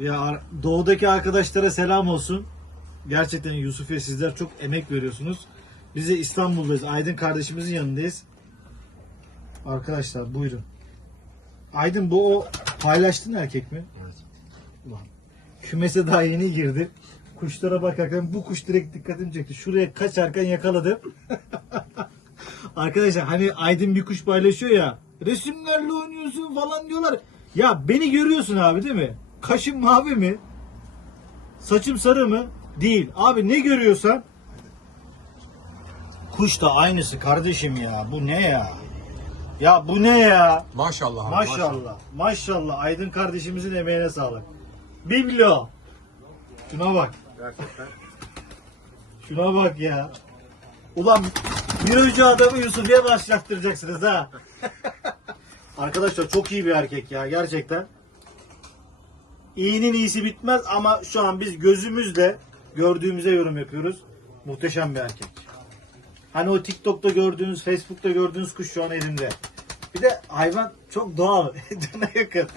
Ya doğudaki arkadaşlara selam olsun. Gerçekten Yusuf ve sizler çok emek veriyorsunuz. Biz de İstanbul'dayız. Aydın kardeşimizin yanındayız. Arkadaşlar buyurun. Aydın bu o paylaştın erkek mi? Evet. Kümese daha yeni girdi. Kuşlara bakarken bu kuş direkt dikkatimi çekti. Şuraya kaçarken yakaladı. Arkadaşlar hani Aydın bir kuş paylaşıyor ya. Resimlerle oynuyorsun falan diyorlar. Ya beni görüyorsun abi değil mi? Kaşım mavi mi? Saçım sarı mı? Değil. Abi ne görüyorsan kuş da aynısı kardeşim ya. Bu ne ya? Ya bu ne ya? Maşallah. abi, Maşallah. Maşallah. Aydın kardeşimizin emeğine sağlık. Biblo. Şuna bak. Gerçekten. Şuna bak ya. Ulan bir önce adamı Yusuf'ya başlattıracaksınız ha. Arkadaşlar çok iyi bir erkek ya gerçekten. İyinin iyisi bitmez ama şu an biz gözümüzle gördüğümüze yorum yapıyoruz. Muhteşem bir erkek. Hani o TikTok'ta gördüğünüz, Facebook'ta gördüğünüz kuş şu an elimde. Bir de hayvan çok doğal, düne yakın.